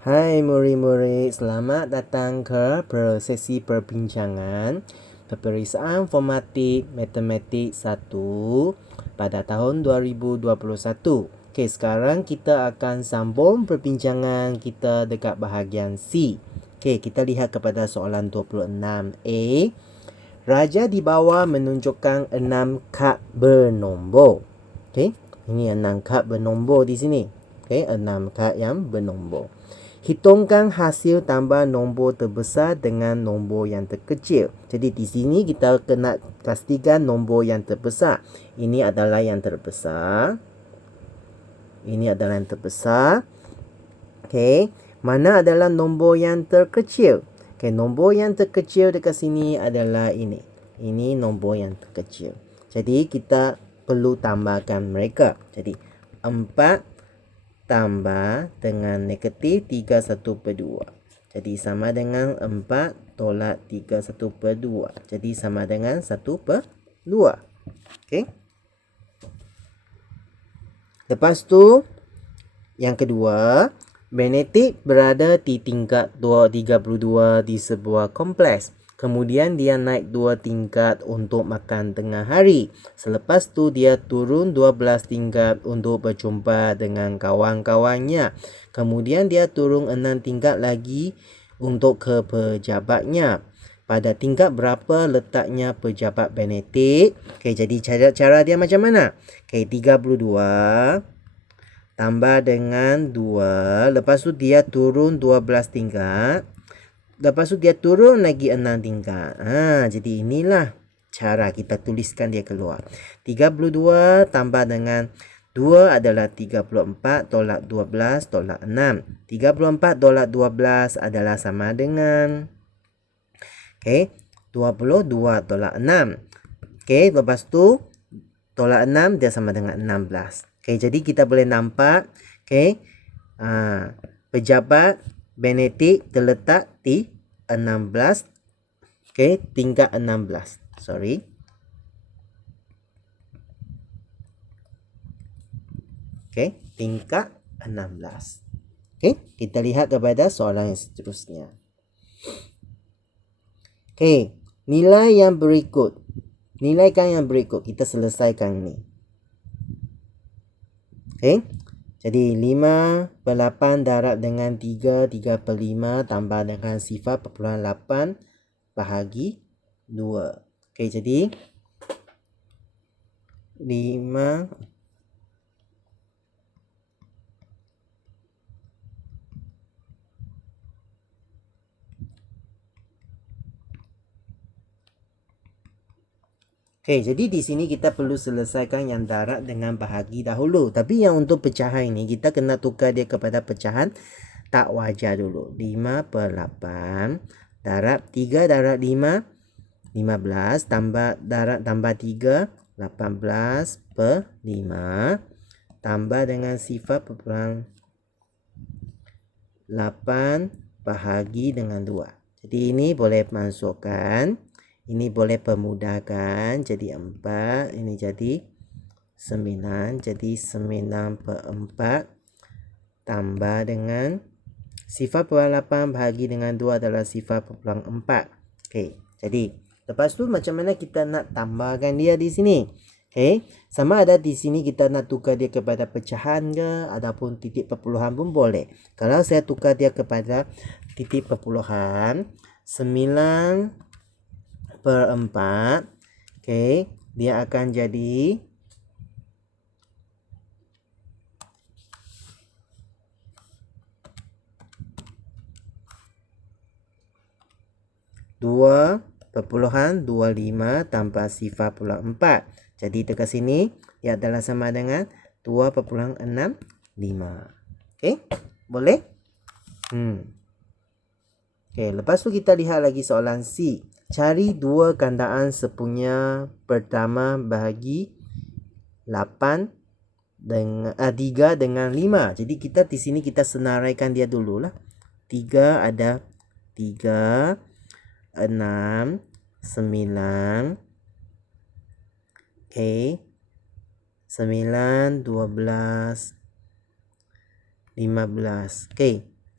Hai murid-murid, selamat datang ke sesi perbincangan peperiksaan formatik matematik 1 pada tahun 2021. Okey, sekarang kita akan sambung perbincangan kita dekat bahagian C. Okey, kita lihat kepada soalan 26A. Raja di bawah menunjukkan 6 kad bernombor. Okey, ini 6 kad bernombor di sini. Okey, 6 kad yang bernombor. Hitungkan hasil tambah nombor terbesar dengan nombor yang terkecil. Jadi di sini kita kena pastikan nombor yang terbesar. Ini adalah yang terbesar. Ini adalah yang terbesar. Okey, mana adalah nombor yang terkecil? Okey, nombor yang terkecil dekat sini adalah ini. Ini nombor yang terkecil. Jadi kita perlu tambahkan mereka. Jadi 4 tambah dengan negatif 31/2. Jadi sama dengan 4 tolak 31/2. Jadi sama dengan 1/2. Okey. Lepas tu yang kedua, magnetik berada di tingkat 32 di sebuah kompleks. Kemudian dia naik 2 tingkat untuk makan tengah hari. Selepas tu dia turun 12 tingkat untuk berjumpa dengan kawan-kawannya. Kemudian dia turun 6 tingkat lagi untuk ke pejabatnya. Pada tingkat berapa letaknya pejabat magnetik? Okey, jadi cara dia macam mana? Okey, 32 tambah dengan 2. Lepas tu dia turun 12 tingkat. Lepas tu dia turun lagi 6 tingkat. Jadi inilah cara kita tuliskan dia keluar. 32 tambah dengan 2 adalah 34 tolak 12 tolak 6. 34 tolak 12 adalah sama dengan 22 tolak 6. Lepas tu tolak 6 dia sama dengan 16. Jadi kita boleh nampak pejabat magnetik terletak di 16. Tingkat 16. Sorry. Tingkat 16. Kita lihat kepada soalan yang seterusnya. Nilai yang berikut. Nilaikan yang berikut. Kita selesaikan ni. Jadi 5/8 darab dengan 3/5 tambah dengan 0.8 bahagi 2. Jadi 5 jadi di sini kita perlu selesaikan yang darab dengan bahagi dahulu. Tapi yang untuk pecahan ini kita kena tukar dia kepada pecahan tak wajar dulu. 5/8 darab 3 darab 5 15 tambah darab tambah 3 18/5 tambah dengan 0.8 bahagi dengan 2. Jadi ini boleh masukkan, ini boleh permudahkan, jadi 4, ini jadi 9, jadi 9/4 tambah dengan 0.8 bahagi dengan 2 adalah 0.4. Jadi lepas tu macam mana kita nak tambahkan dia di sini? Sama ada di sini kita nak tukar dia kepada pecahan ke ataupun titik perpuluhan pun boleh. Kalau saya tukar dia kepada titik perpuluhan, 9/4, dia akan jadi 2.25 tambah 0.4. Jadi dekat sini ia adalah sama dengan 2.65. Boleh? Lepas tu kita lihat lagi soalan C. Cari dua gandaan sepunya pertama bahagi 8 dengan 3 dengan 5. Jadi kita di sini kita senaraikan dia dululah. 3 ada 3 6 9 9 12 15.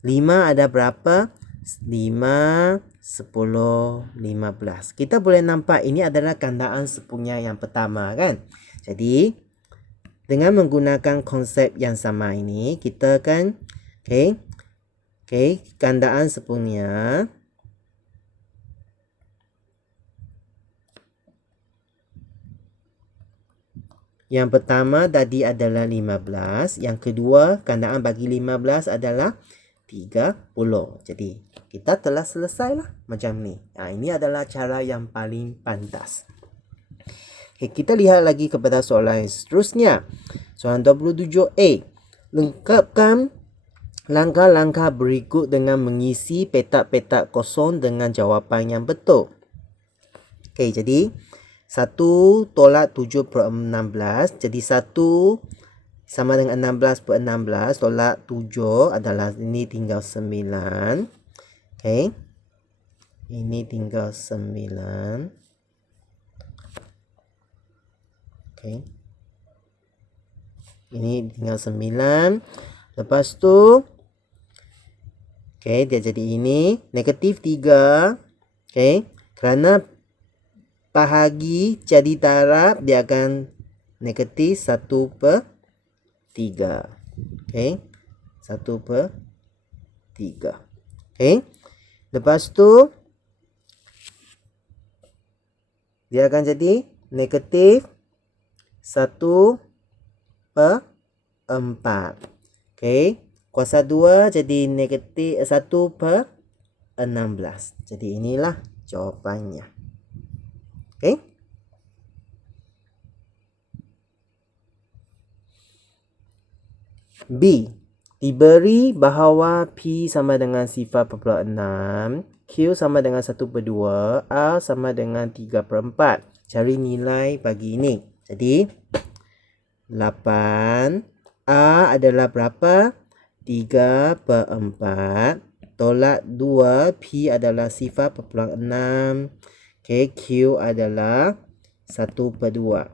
5 ada berapa? 5, 10, 15. Kita boleh nampak ini adalah gandaan sepunya yang pertama kan. Jadi dengan menggunakan konsep yang sama ini kita kan gandaan sepunya yang pertama tadi adalah 15, yang kedua gandaan bagi 15 adalah 30. Jadi kita telah selesai lah macam ni. Ini adalah cara yang paling pantas. Kita lihat lagi kepada soalan seterusnya. Soalan 27A. Lengkapkan langkah-langkah berikut dengan mengisi petak-petak kosong dengan jawapan yang betul. Jadi 1 tolak 7 per 16. Jadi 1 sama dengan 16 per 16. Tolak 7 adalah ini tinggal 9. Ini tinggal 9. Ini tinggal 9. Lepas tu dia jadi ini negatif 3. Kerana bahagi jadi darab, dia akan negatif 1 per 3. 1 per 3. Lepas tu dia akan jadi negatif 1 per 4. Kuasa 2 jadi negatif 1 per 16. Jadi inilah jawapannya. B. Diberi bahawa P sama dengan 0.6, Q sama dengan 1 per 2, R sama dengan 3 per 4. Cari nilai bagi ini. Jadi 8, R adalah berapa? 3 per 4. Tolak 2, P adalah 0.6. Q adalah 1 per 2.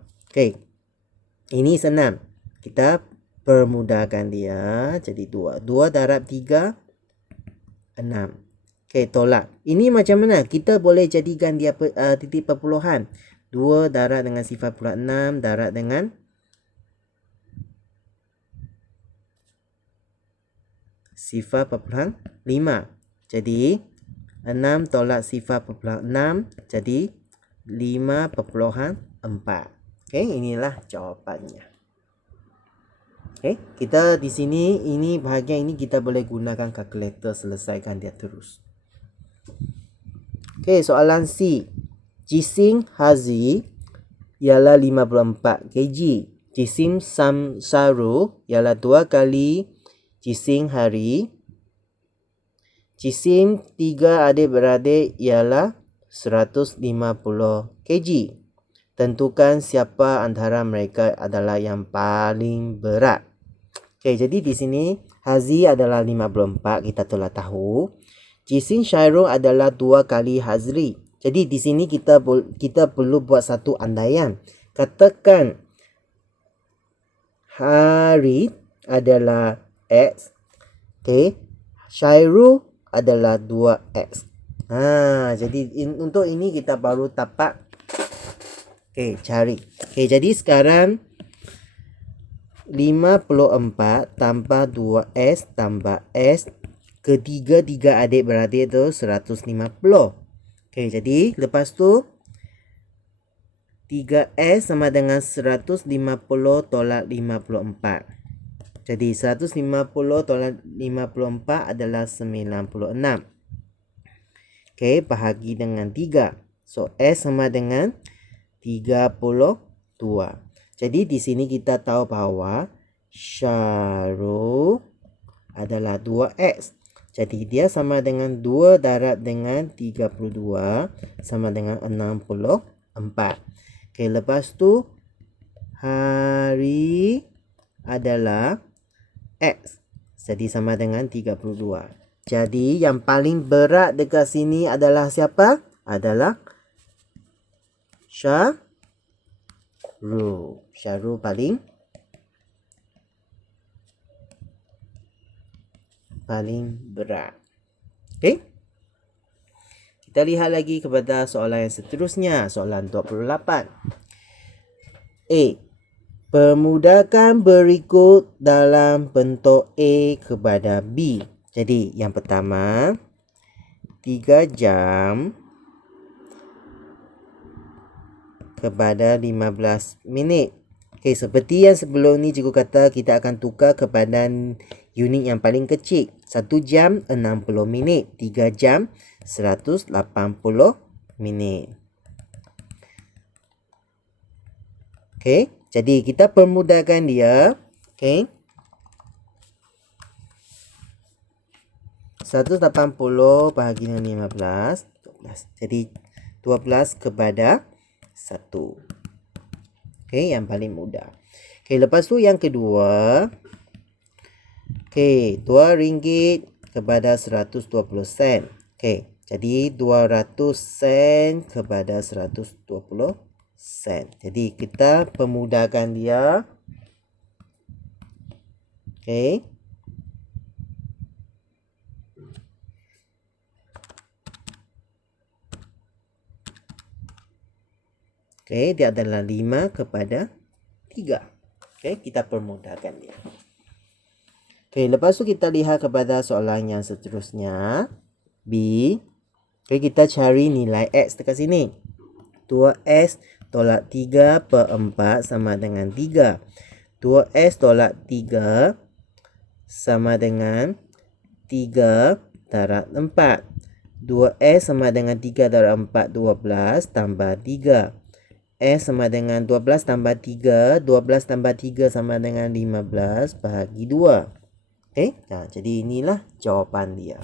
Ini senang. Kita permudahkan dia. Jadi 2. 2 darab 3, 6. Tolak. Ini macam mana? Kita boleh jadikan dia titik perpuluhan. 2 darab dengan 0.6 darab dengan 0.5. Jadi 6 tolak 0.6 jadi 5.4. Inilah jawapannya. Kita di sini ini bahagian ini kita boleh gunakan kalkulator selesaikan dia terus. Soalan C. Jisim Hazi ialah 54 kg. Jisim Samsaru ialah 2 kali jisim Hari. Jisim 3 adik-beradik ialah 150 kg. Tentukan siapa antara mereka adalah yang paling berat. Jadi di sini Hazi adalah 54, kita telah tahu. Jisim Syairul adalah 2 kali Hazri. Jadi di sini kita perlu buat satu andaian. Katakan Hari adalah X. Syairul adalah 2X. Jadi untuk ini kita baru tapak cari. Jadi sekarang 54 tambah 2S tambah S. Ketiga adik-beradik itu 150. Jadi lepas tu 3S sama dengan 150 tolak 54. Jadi 150 tolak 54 adalah 96. Bahagi dengan 3. So S sama dengan 32. Jadi di sini kita tahu bahawa Syarul adalah 2X. Jadi dia sama dengan 2 darab dengan 32 sama dengan 64. Lepas tu Hari adalah X. Jadi sama dengan 32. Jadi yang paling berat dekat sini adalah siapa? Adalah Syarul. Syarul paling paling berat. Okey. Kita lihat lagi kepada soalan yang seterusnya, soalan 28. A. Permudahkan berikut dalam bentuk A kepada B. Jadi, yang pertama, 3 jam kepada 15 minit. Okey, seperti yang sebelum ni cikgu kata kita akan tukar kepada unit yang paling kecil. 1 jam 60 minit, 3 jam 180 minit. Okey, jadi kita permudahkan dia. Okey. 180 bahagi dengan 15, 12. Jadi 12 kepada 1. Okey, yang paling mudah. Okey, lepas tu yang kedua. Okey, RM2 kepada 120 sen. Okey, jadi 200 sen kepada 120 sen. Jadi kita permudahkan dia. Okey. Okey, dia adalah 5 kepada 3. Okey, kita permudahkan dia. Okey, lepas tu kita lihat kepada soalan yang seterusnya. B. Okey, kita cari nilai X dekat sini. 2X tolak 3 per 4 sama dengan 3. 2X tolak 3 sama dengan 3 darab 4. 2X sama dengan 3 darab 4, 12 tambah 3. S sama dengan 12 tambah 3. 12 tambah 3 sama dengan 15 bahagi 2. Okey, nah, jadi inilah jawapan dia.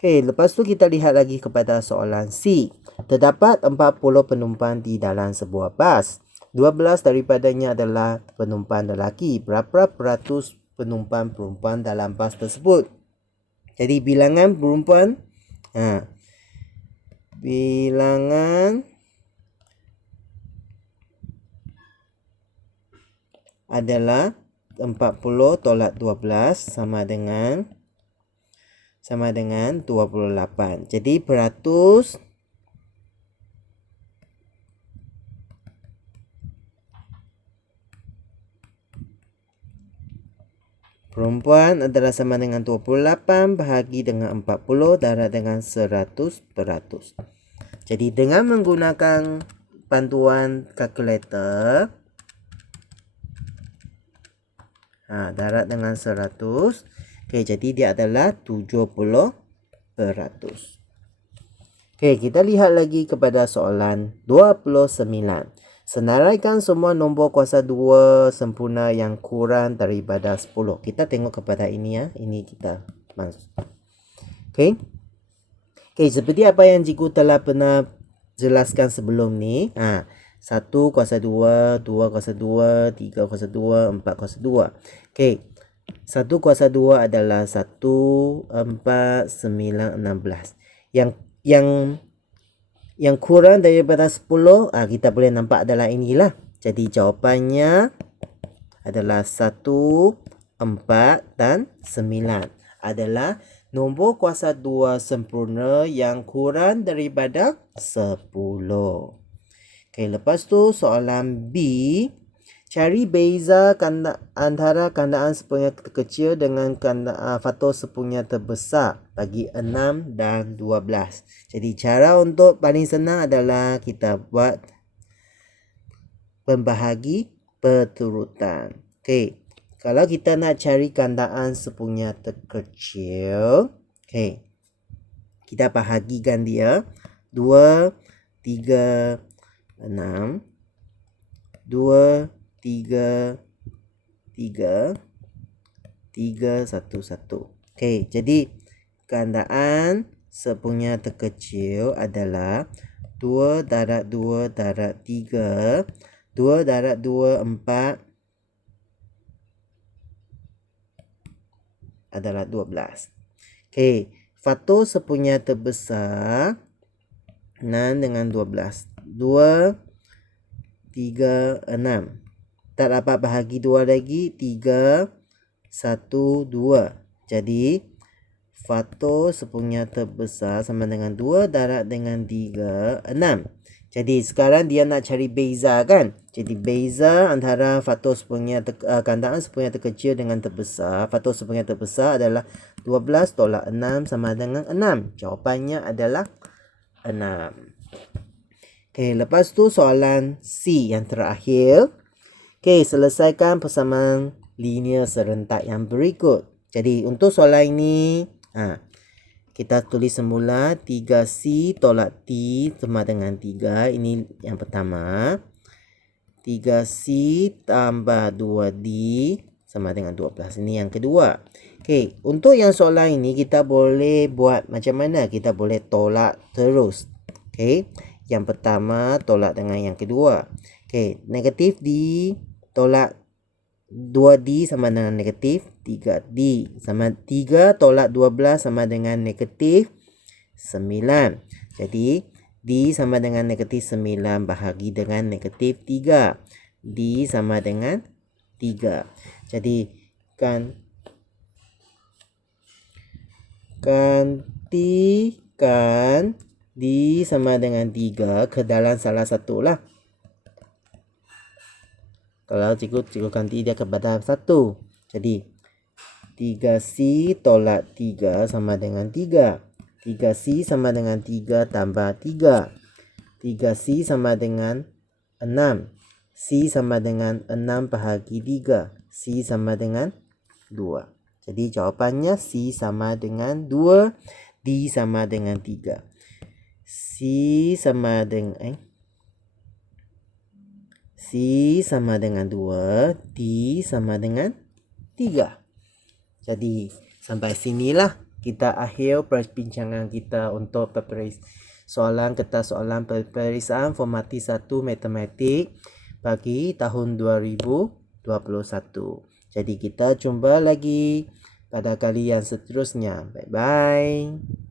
Okey, lepas tu kita lihat lagi kepada soalan C. Terdapat 40 penumpang di dalam sebuah bas. 12 daripadanya adalah penumpang lelaki. Berapa peratus penumpang perempuan dalam bas tersebut? Jadi bilangan perempuan, bilangan adalah 40 tolak 12 sama dengan 28. Jadi peratus perempuan adalah sama dengan 28 bahagi dengan 40 darab dengan 100%. Jadi dengan menggunakan panduan kalkulator, darab dengan 100. Okey, jadi dia adalah 70%. Okey, kita lihat lagi kepada soalan 29. Senaraikan semua nombor kuasa 2 sempurna yang kurang daripada 10. Kita tengok kepada ini ya. Ini kita masuk. Okey. Okey, seperti apa yang cikgu telah pernah jelaskan sebelum ni. 1 kuasa 2, 2 kuasa 2, 3 kuasa 2, 4 kuasa 2. Okey. 1 kuasa 2 adalah 1, 4, 9, 16. Yang kurang daripada 10, kita boleh nampak adalah inilah. Jadi jawapannya adalah 1, 4 dan 9 adalah nombor kuasa 2 sempurna yang kurang daripada 10. Okey, lepas tu soalan B. Cari beza antara kandaan sepunya terkecil dengan faktor sepunya terbesar bagi 6 dan 12. Jadi cara untuk paling senang adalah kita buat pembahagi berturutan. Okey, kalau kita nak cari kandaan sepunya terkecil, okey, kita bahagikan dia 2, 3, 6, 2, 3, 3, 3, 1, 1. Okey, jadi kandaan sepunya terkecil adalah 2 darab 2 darab 3, 2 darab 2, 4 adalah 12. Okey, faktor sepunya terbesar 6 dengan 12. 2, 3, 6. Tak dapat bahagi 2 lagi. 3, 1, 2. Jadi faktor sepunya terbesar sama dengan 2 darab dengan 3, 6. Jadi sekarang dia nak cari beza kan. Jadi beza antara faktor sepunya gandaan sepunya terkecil dengan terbesar. Faktor sepunya terbesar adalah 12 tolak 6 sama dengan 6. Jawapannya adalah 6. Okey, lepas tu soalan C yang terakhir. Okey, selesaikan persamaan linear serentak yang berikut. Jadi untuk soalan ini, kita tulis semula 3C tolak T sama dengan 3. Ini yang pertama. 3C tambah 2D sama dengan 12. Ini yang kedua. Okey, untuk yang soalan ini kita boleh buat macam mana? Kita boleh tolak terus. Okey, yang pertama tolak dengan yang kedua. Okey, negatif D tolak 2D sama dengan negatif 3D. Sama 3 tolak 12 sama dengan negatif 9. Jadi D sama dengan negatif 9 bahagi dengan negatif 3. D sama dengan 3. Jadi gantikan D sama dengan 3 ke dalam salah satu lah. Kalau cikgu ganti dia kepada 1. Jadi 3C tolak 3 sama dengan 3. 3C sama dengan 3 tambah 3. 3C sama dengan 6. C sama dengan 6 bahagi 3. C sama dengan 2. Jadi jawapannya C sama dengan 2. D sama dengan 3. C sama dengan C sama dengan 2, D sama dengan 3. Jadi sampai sinilah kita akhir perbincangan kita untuk soalan kertas soalan peperiksaan formatif 1 matematik bagi tahun 2021. Jadi kita jumpa lagi pada kali yang seterusnya. Bye bye.